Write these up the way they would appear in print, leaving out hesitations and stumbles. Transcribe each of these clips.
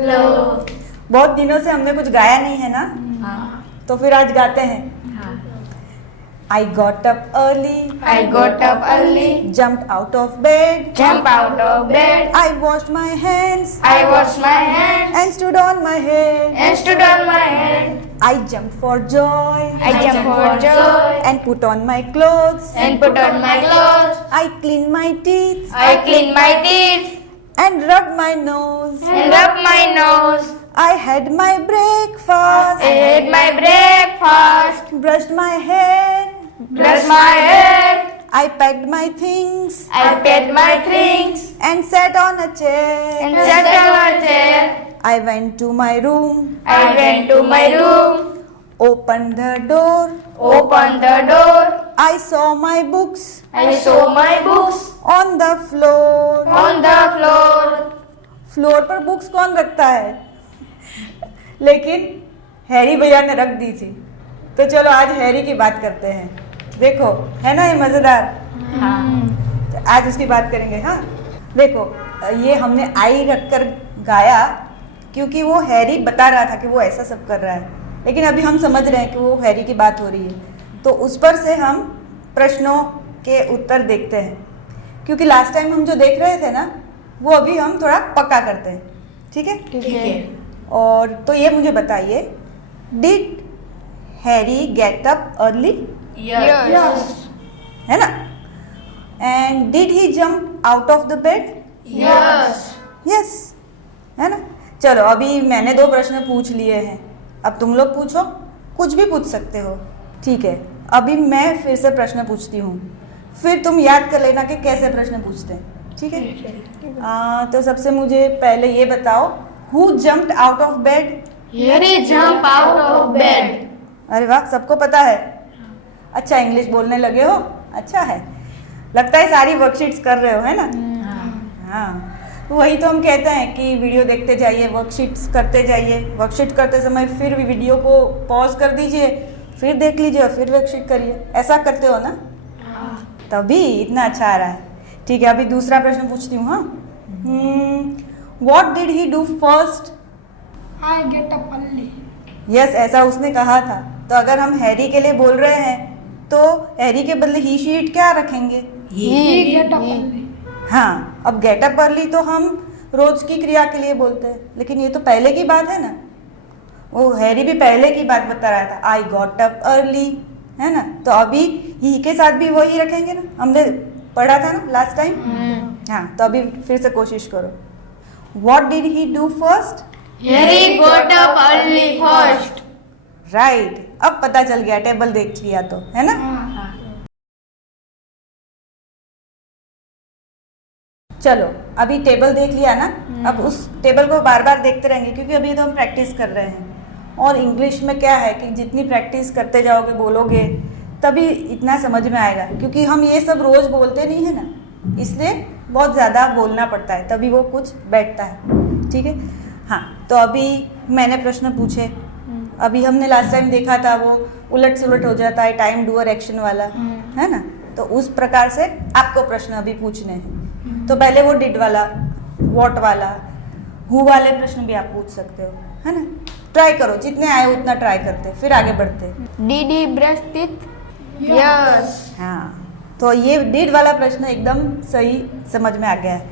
Hello. बहुत दिनों से हमने कुछ गाया नहीं है ना, तो फिर आज गाते हैं। I got up early, I got up early, jumped out of bed, jump out of bed, I washed my hands I washed my hands, and stood on my head. and stood on my head. I jumped for joy I jumped for joy, and put on my clothes. and put on my clothes. I cleaned my teeth I cleaned my teeth, and rubbed my nose. and rubbed my nose. I had my breakfast, I ate my breakfast, brushed my hair, brushed my hair. I packed my things I packed my things, and sat on a chair. and sat on a chair. I went to my room, I went to my room, opened the door. opened the door. I saw my books I saw my books on the floor. on the floor. Floor पर books कौन रखता है? लेकिन Harry भैया ने रख दी थी। तो चलो आज हैरी की बात करते हैं। देखो, है ना ये मजेदार? तो आज उसकी बात करेंगे। हाँ, देखो, ये हमने आई रखकर गाया क्योंकि वो हैरी बता रहा था कि वो ऐसा सब कर रहा है, लेकिन अभी हम समझ रहे हैं कि वो हैरी की बात हो रही है। तो उस पर से हम प्रश्नों के उत्तर देखते हैं, क्योंकि लास्ट टाइम हम जो देख रहे थे ना, वो अभी हम थोड़ा पक्का करते हैं। ठीक है? ठीक है। और तो ये मुझे बताइए, did Harry get up early? Yes. है ना? And did he jump out of the bed? Yes. Yes, है ना? चलो, अभी मैंने 2 प्रश्न पूछ लिए हैं, अब तुम लोग पूछो, कुछ भी पूछ सकते हो। ठीक है, अभी मैं फिर से प्रश्न पूछती हूँ, फिर तुम याद कर लेना कि कैसे प्रश्न पूछते हैं। ठीक है? तो सबसे मुझे पहले ये बताओ, who jumped out of bed? Harry jumped out of bed. अरे वाह, सबको पता है। अच्छा, इंग्लिश बोलने लगे हो, अच्छा है। लगता है सारी वर्कशीट्स कर रहे हो, है ना? हाँ, तो वही तो हम कहते हैं कि वीडियो देखते जाइए, वर्कशीट्स करते जाइए। वर्कशीट करते समय फिर वीडियो को पॉज कर दीजिए, फिर देख लीजिए और फिर वर्कशीट करिए। ऐसा करते हो ना? तभी इतना अच्छा आ रहा है। ठीक है, अभी दूसरा प्रश्न पूछती हूँ। हाँ, what did he do first? I get up early. Yes, ऐसा उसने कहा था। तो अगर हम हैरी के लिए बोल रहे हैं तो हैरी के बदले ही शीट क्या रखेंगे? He get up early. हाँ, अब गेट अप अर्ली तो हम रोज की क्रिया के लिए बोलते हैं, लेकिन ये तो पहले की बात है ना। वो हैरी भी पहले की बात बता रहा था, आई गॉट अप अर्ली, है ना? तो अभी ही के साथ भी वही रखेंगे ना, हमने पढ़ा था ना लास्ट टाइम। हाँ, तो अभी फिर से कोशिश करो। What did he do first? Harry got up early first. Right, अब पता चल गया, टेबल देख लिया तो, है ना? चलो, अभी टेबल देख लिया ना, अब उस टेबल को बार बार देखते रहेंगे, क्योंकि अभी तो हम प्रैक्टिस कर रहे हैं। और इंग्लिश में क्या है कि जितनी प्रैक्टिस करते जाओगे, बोलोगे, तभी इतना समझ में आएगा, क्योंकि हम ये सब रोज बोलते नहीं है ना, इसलिए बहुत ज़्यादा बोलना पड़ता है, तभी वो कुछ बैठता है। ठीक है? हाँ, तो अभी मैंने प्रश्न पूछे। अभी हमने लास्ट टाइम देखा था, वो उलट सुलट हो जाता है, टाइम डूअर एक्शन वाला, है ना? तो उस प्रकार से आपको प्रश्न अभी पूछने हैं। तो पहले वो डिड वाला, व्हाट वाला, हु वाले प्रश्न भी आप पूछ सकते हो, है ना? ट्राई करो, जितने आए उतना ट्राई करते, फिर आगे बढ़ते। Did he brush teeth? Yes. हाँ, तो ये डिड वाला प्रश्न एकदम सही समझ में आ गया है।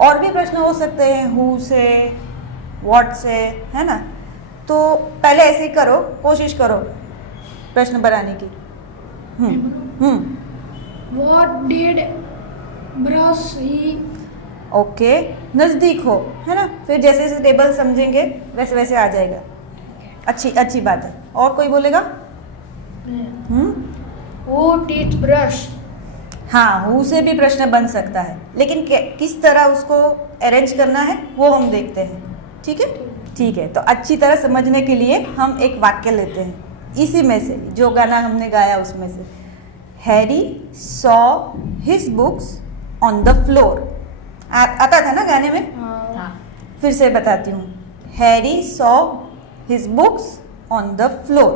और भी प्रश्न हो सकते हैं, हु से, व्हाट से, है ना? तो पहले ऐसे ही करो, कोशिश करो प्रश्न बनाने की। What did brush he? Okay, नज़दीक हो, है ना? फिर जैसे जैसे टेबल समझेंगे वैसे वैसे आ जाएगा। अच्छी बात है। और कोई बोलेगा? Who teeth brush? हाँ, हु से भी प्रश्न बन सकता है, लेकिन किस तरह उसको अरेंज करना है वो हम देखते हैं। ठीक है? ठीक है, तो अच्छी तरह समझने के लिए हम एक वाक्य लेते हैं, इसी में से जो गाना हमने गाया उसमें से। Harry saw his books on the floor. आता था ना गाने में? हाँ। फिर से बताती हूँ, Harry saw his books on the floor.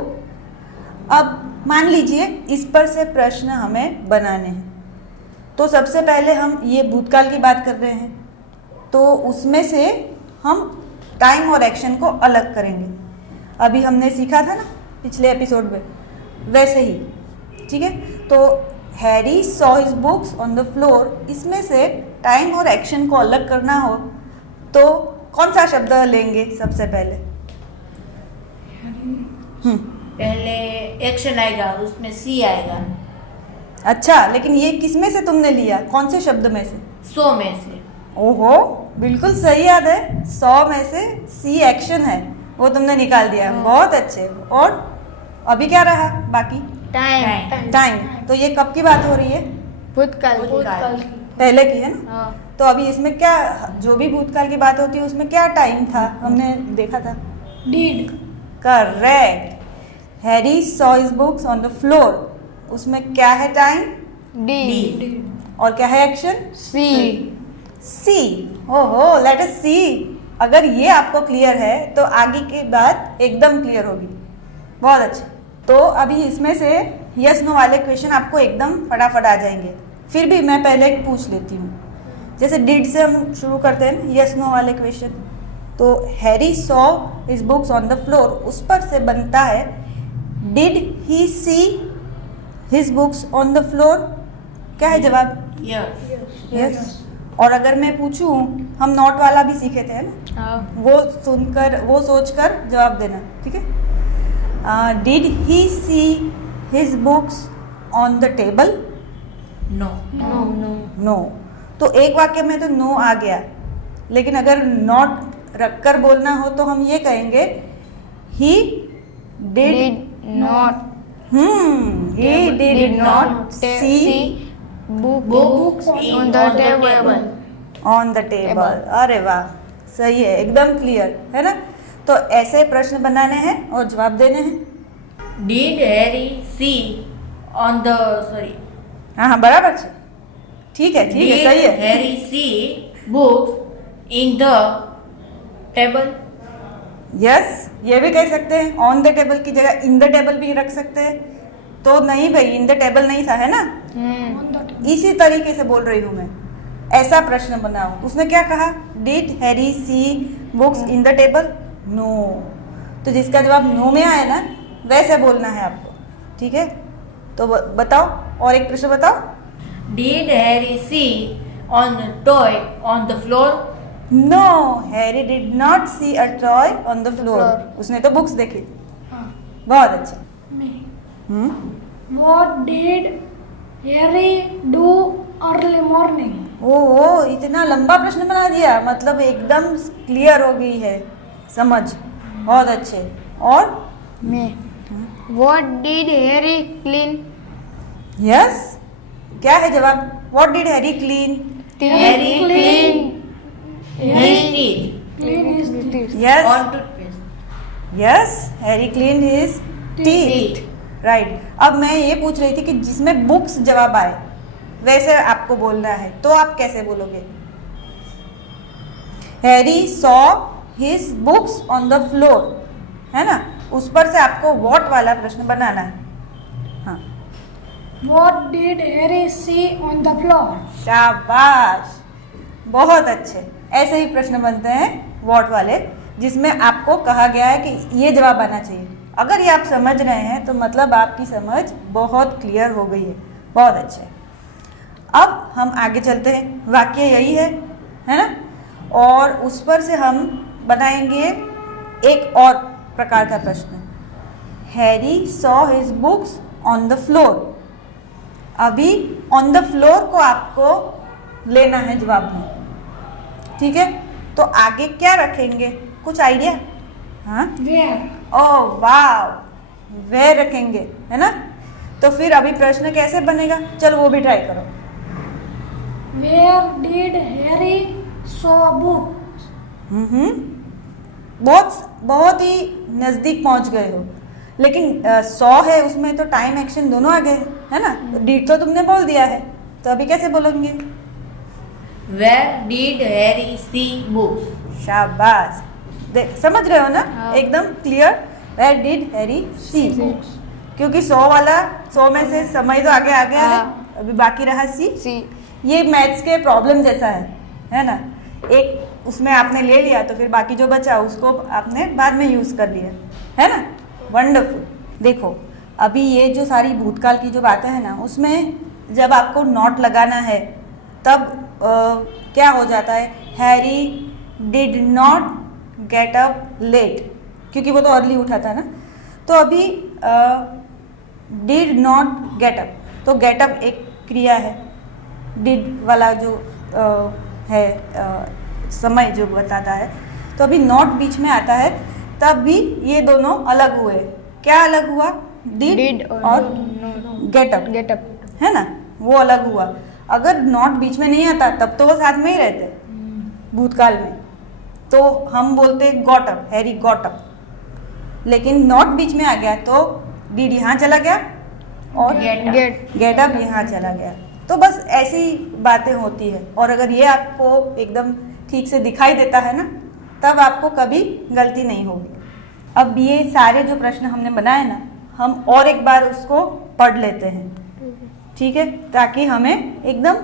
अब मान लीजिए इस पर से प्रश्न हमें बनाने हैं, तो सबसे पहले हम ये भूतकाल की बात कर रहे हैं, तो उसमें से हम टाइम और एक्शन को अलग करेंगे। अभी हमने सीखा था ना पिछले एपिसोड में, वैसे ही, ठीक है। तो Harry saw his books on the floor, इसमें से टाइम और एक्शन को अलग करना हो तो कौन सा शब्द लेंगे सबसे पहले? पहले एक्शन आएगा, उसमें सी आएगा। अच्छा, लेकिन ये किस में से तुमने लिया, कौन से शब्द में से? सो में से। ओहो, बिल्कुल सही याद है। 100 में से सी एक्शन है, वो तुमने निकाल दिया। बहुत अच्छे। और अभी क्या रहा बाकी? टाइम। टाइम। तो ये कब की बात हो रही है? भूतकाल। भूतकाल। पहले की है ना। हाँ। तो अभी इसमें क्या, जो भी भूतकाल की बात होती है उसमें क्या टाइम था, हमने देखा था? Did. Correct. Harry saw his books on the floor, उसमें क्या है टाइम? डी। और क्या है एक्शन? सी। सी। ओहो, लेट अस सी। अगर ये आपको क्लियर है तो आगे की बात एकदम क्लियर होगी। बहुत अच्छा। तो अभी इसमें से यस नो वाले क्वेश्चन आपको एकदम फटाफट आ जाएंगे। फिर भी मैं पहले एक पूछ लेती हूँ, जैसे डिड से हम शुरू करते हैं ना, यस नो वाले क्वेश्चन। तो Harry saw his books on the floor, उस पर से बनता है did he see his books on the floor. क्या है जवाब? यस। यस। और अगर मैं पूछूं, हम नॉट वाला भी सीखे थे ना, हाँ। वो सुनकर, वो सोचकर जवाब देना, ठीक है। Did he see his books on the table? No. No. तो एक वाक्य में तो नो आ गया, लेकिन अगर नॉट रखकर बोलना हो तो हम ये कहेंगे he did Did not he did not see books on the table. On the table. अरे वाह, सही है, एकदम क्लियर है ना। तो ऐसे प्रश्न बनाने हैं और जवाब देने हैं। Did Harry see on the sorry हाँ, बराबर है, ठीक है, ठीक है, सही है। Harry see books in the table? Yes, ये भी कह सकते हैं। ऑन द टेबल की जगह इन द टेबल भी रख सकते हैं। तो नहीं भाई, इन द टेबल नहीं था, है ना। On the table. इसी तरीके से बोल रही हूँ मैं। ऐसा प्रश्न बनाओ। उसने क्या कहा? Did Harry see books in the table? No. तो जिसका जवाब नो में आए ना, वैसे बोलना है आपको, ठीक है। तो बताओ, और एक प्रश्न बताओ। Did Harry see on toy on the floor? No, Harry did not see a toy on the floor. floor. उसने तो बुक्स देखी थी। हाँ, बहुत अच्छा। me. Hmm. What did Harry do early morning? ओ, इतना लंबा प्रश्न बना दिया, मतलब एकदम क्लियर हो गई है समझ। बहुत अच्छे। और में What did Harry clean? Yes, क्या है जवाब? What did Harry clean? Harry clean his teeth Clean his teeth. Yes, on toothpaste? Yes, Harry clean his teeth. Teeth. Right. अब मैं ये पूछ रही थी कि जिसमें बुक्स जवाब आए वैसे आपको बोलना है, तो आप कैसे बोलोगे? Harry saw his books on the floor, है ना। उस पर से आपको व्हाट वाला प्रश्न बनाना है। हाँ, What did Harry see on the floor? शाबाश, बहुत अच्छे। ऐसे ही प्रश्न बनते हैं व्हाट वाले, जिसमें आपको कहा गया है कि ये जवाब आना चाहिए। अगर ये आप समझ रहे हैं तो मतलब आपकी समझ बहुत क्लियर हो गई है। बहुत अच्छे। अब हम आगे चलते हैं। वाक्य यही है ना। और उस पर से हम बनाएंगे एक और प्रकार का प्रश्न। Harry saw his books on the floor. अभी ऑन द फ्लोर को आपको लेना है जवाब में, ठीक है। तो आगे क्या रखेंगे, कुछ आइडिया? हाँ, Where? ओह वाह, वे रखेंगे, है ना। तो फिर अभी प्रश्न कैसे बनेगा, चल वो भी ट्राई करो। Where did Harry saw books? बहुत ही नज़दीक पहुंच गए हो, लेकिन 100 है उसमें तो टाइम एक्शन दोनों आ गए, है ना। डिड तो तुमने बोल दिया है, तो अभी कैसे बोलोगे? Where did Harry see books? शाबाश, देख समझ रहे हो ना। हाँ। एकदम क्लियर। वेयर डिड हैरी सी, क्योंकि 100 वाला 100 में से समय तो आगे आ गया है, हाँ। अभी बाकी रहा सी। सी। ये मैथ्स के प्रॉब्लम जैसा है ना। एक उसमें आपने ले लिया तो फिर बाकी जो बचा उसको आपने बाद में यूज़ कर लिया, है ना। वंडरफुल। देखो अभी ये जो सारी भूतकाल की जो बातें हैं ना, उसमें जब आपको नॉट लगाना है तब क्या हो जाता है, Harry did not get up late, क्योंकि वो तो अर्ली उठा था ना। तो अभी डिड नॉट गेट अप, तो गेट अप एक क्रिया है, डिड वाला जो है समय जो बताता है, तो अभी नॉट बीच में आता है, तब भी ये दोनों अलग हुए। क्या अलग हुआ, डिड और गेट अप, गेट अप, है ना, वो अलग हुआ। अगर नॉट बीच में नहीं आता तब तो वो साथ में ही रहते भूतकाल में, तो हम बोलते got up, Harry got up. लेकिन नॉट बीच में आ गया तो डिड यहाँ चला गया और गेट अप यहाँ चला गया। तो बस ऐसी बातें होती है, और अगर ये आपको एकदम ठीक से दिखाई देता है ना, तब आपको कभी गलती नहीं होगी। अब ये सारे जो प्रश्न हमने बनाए ना, हम और एक बार उसको पढ़ लेते हैं, ठीक है, ताकि हमें एकदम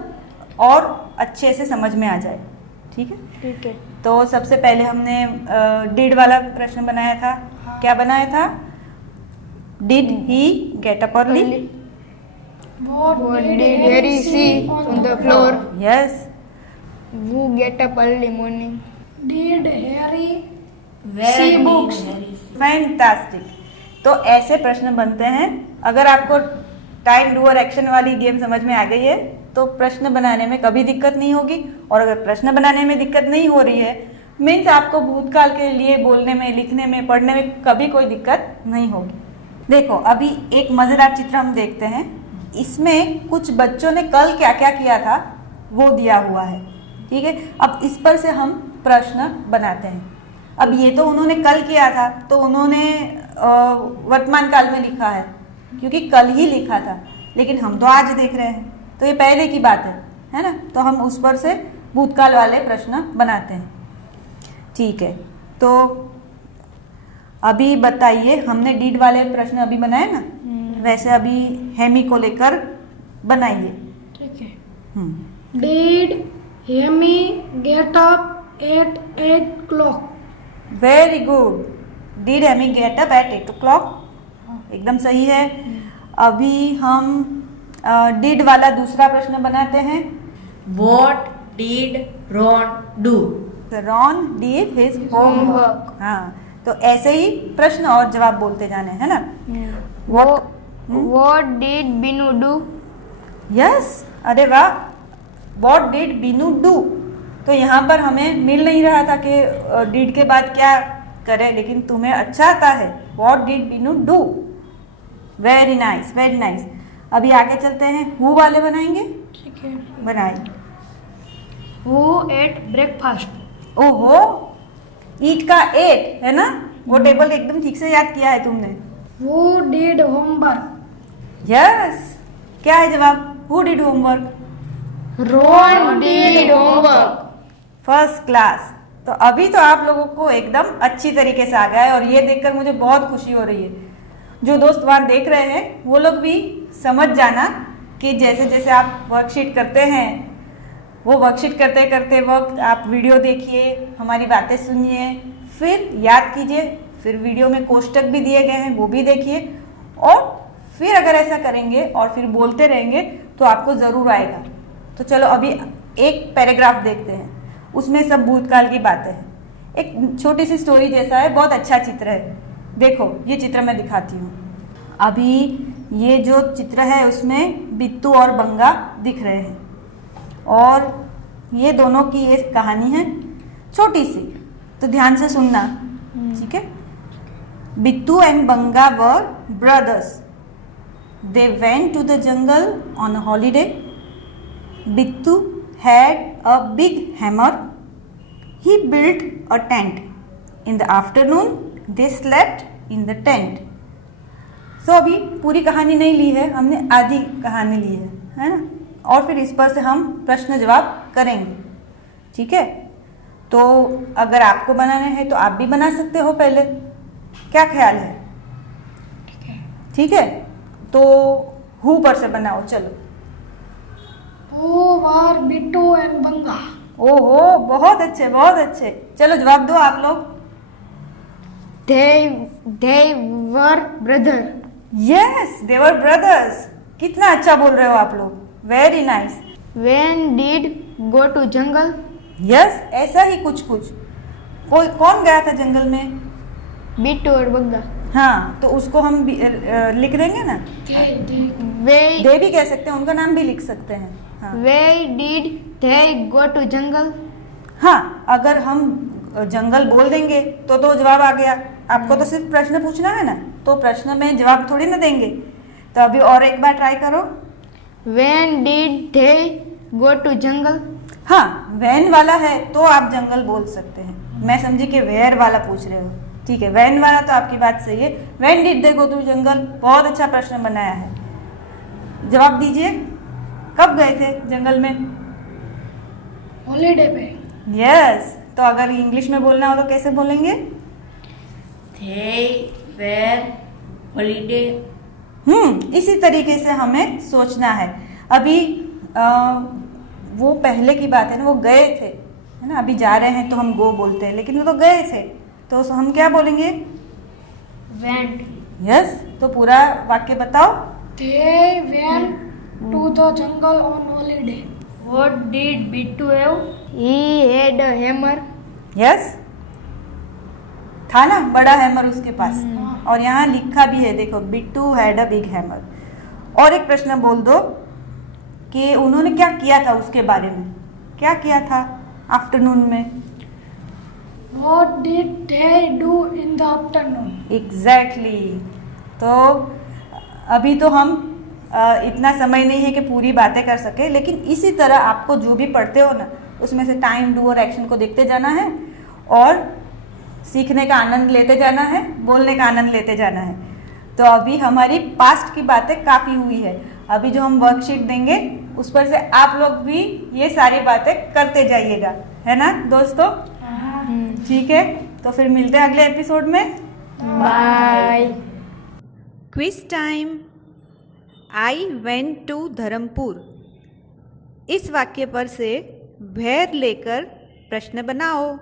और अच्छे से समझ में आ जाए, ठीक है। ठीक है। तो सबसे पहले हमने डिड वाला प्रश्न बनाया था। क्या बनाया था, did he get up early, What What did did Harry Harry see see on the floor? Yes, Who get up early morning? Did Harry Where see did books? Harry see? Fantastic. तो ऐसे प्रश्न बनते हैं। अगर आपको time do और action वाली game समझ में आ गई है तो प्रश्न बनाने में कभी दिक्कत नहीं होगी, और अगर प्रश्न बनाने में दिक्कत नहीं हो रही है मीन्स आपको भूतकाल के लिए बोलने में, लिखने में, पढ़ने में कभी कोई दिक्कत नहीं होगी। देखो अभी एक मज़ेदार चित्र हम देखते हैं। इसमें कुछ बच्चों ने कल क्या क्या किया था वो दिया हुआ है, ठीक है। अब इस पर से हम प्रश्न बनाते हैं। अब ये तो उन्होंने कल किया था, तो उन्होंने वर्तमान काल में लिखा है क्योंकि कल ही लिखा था, लेकिन हम तो आज देख रहे हैं, तो ये पहले की बात है ना। तो हम उस पर से भूतकाल वाले प्रश्न बनाते हैं, ठीक है। तो अभी बताइए, हमने डीड वाले प्रश्न अभी बनाए ना, वैसे अभी हेमी को लेकर बनाइए। ठीक है। Hmm, Did Harry get up at 8 o'clock? Very good. Did Harry get up at 8 o'clock, एकदम सही है। अभी हम डिड वाला दूसरा प्रश्न बनाते हैं। What did Ron do? Ron did his homework. हाँ, तो ऐसे ही प्रश्न और जवाब बोलते जाने, है ना। What did Binu do? Yes, अरे वाह, वॉट डिड बीनू डू। तो यहाँ पर हमें मिल नहीं रहा था कि डिड के बाद क्या करें, लेकिन तुम्हें अच्छा आता है। What did Binu do, very nice, very nice. अभी आगे चलते हैं, हु वाले बनाएंगे। ठीक है। बनाइए। Who ate breakfast? ओहो, ईट का एट है ना, वो टेबल एकदम ठीक से याद किया है तुमने। Who did homework? यस, क्या है जवाब, who did homework. Ron did homework. First class. तो अभी तो आप लोगों को एकदम अच्छी तरीके से आ गया है, और ये देखकर मुझे बहुत खुशी हो रही है। जो दोस्त वहाँ देख रहे हैं वो लोग भी समझ जाना कि जैसे जैसे आप वर्कशीट करते हैं, वो वर्कशीट करते करते वक्त आप वीडियो देखिए, हमारी बातें सुनिए, फिर याद कीजिए, फिर वीडियो में कोष्टक भी दिए गए हैं वो भी देखिए, और फिर अगर ऐसा करेंगे और फिर बोलते रहेंगे तो आपको ज़रूर आएगा। तो चलो अभी एक पैराग्राफ देखते हैं, उसमें सब भूतकाल की बातें हैं। एक छोटी सी स्टोरी जैसा है, बहुत अच्छा चित्र है। देखो ये चित्र मैं दिखाती हूँ। अभी ये जो चित्र है उसमें बिट्टू और बंगा दिख रहे हैं, और ये दोनों की ये कहानी है छोटी सी, तो ध्यान से सुनना, ठीक है। Bittu and Banga were brothers. They went to the jungle on a holiday. Bittu had a big hammer. He built a tent. In the afternoon, they slept in the tent. तो अभी पूरी कहानी नहीं ली है, हमने आधी कहानी ली है ना, और फिर इस पर से हम प्रश्न जवाब करेंगे, ठीक है। तो अगर आपको बनाने हैं तो आप भी बना सकते हो पहले, क्या ख्याल है, ठीक है। तो हु पर से बनाओ, चलो। Who were Bittu and Banga? ओहो, बहुत अच्छे, बहुत अच्छे। चलो जवाब दो आप लोग। they were brother. Yes, they were brothers. कितना अच्छा बोल रहे हो आप लोग, very nice. When did go to jungle? Yes, ऐसा ही कुछ कुछ। कोई कौन गया था जंगल में? बिट्टू और बग्गा। हाँ, तो उसको हम लिख देंगे ना, Why दे भी कह सकते हैं, उनका नाम भी लिख सकते हैं। हाँ, did they go to jungle? हाँ, अगर हम जंगल बोल देंगे तो जवाब आ गया। आपको तो सिर्फ प्रश्न पूछना है ना, तो प्रश्न में जवाब थोड़ी ना देंगे। तो अभी और एक बार ट्राई करो। When did they go to jungle? हाँ, वैन वाला है तो आप जंगल बोल सकते हैं। मैं समझी कि वेयर वाला पूछ रहे हो। ठीक है, वैन वाला तो आपकी बात सही है। When did they go to jungle, बहुत अच्छा प्रश्न बनाया है। जवाब दीजिए, कब गए थे जंगल में? हॉलीडे पे। यस, तो अगर इंग्लिश में बोलना हो तो कैसे बोलेंगे? They were holiday. इसी तरीके से हमें सोचना है। अभी वो पहले की बात है ना, वो गए थे, है ना। अभी जा रहे हैं तो हम गो बोलते हैं, लेकिन वो तो गए थे, तो हम क्या बोलेंगे? Went. यस, तो पूरा वाक्य बताओ। They went to the jungle on holiday. What did Bittu have? He had a hammer. Yes, था ना बड़ा हैमर उसके पास, और यहाँ लिखा भी है, देखो, Bittu had a big hammer. और एक प्रश्न बोल दो कि उन्होंने क्या किया था, उसके बारे में क्या किया था आफ्टरनून में? What did they do in the afternoon? Exactly. तो अभी तो हम इतना समय नहीं है कि पूरी बातें कर सके, लेकिन इसी तरह आपको जो भी पढ़ते हो ना, उसमें से टाइम, डू और एक्शन को देखते जाना है और सीखने का आनंद लेते जाना है, बोलने का आनंद लेते जाना है। तो अभी हमारी पास्ट की बातें काफ़ी हुई है। अभी जो हम वर्कशीट देंगे उस पर से आप लोग भी ये सारी बातें करते जाइएगा, है ना दोस्तों? ठीक है, तो फिर मिलते हैं अगले एपिसोड में। Bye. Quiz time. I went to Dharampur. इस वाक्य पर से वेयर लेकर प्रश्न बनाओ।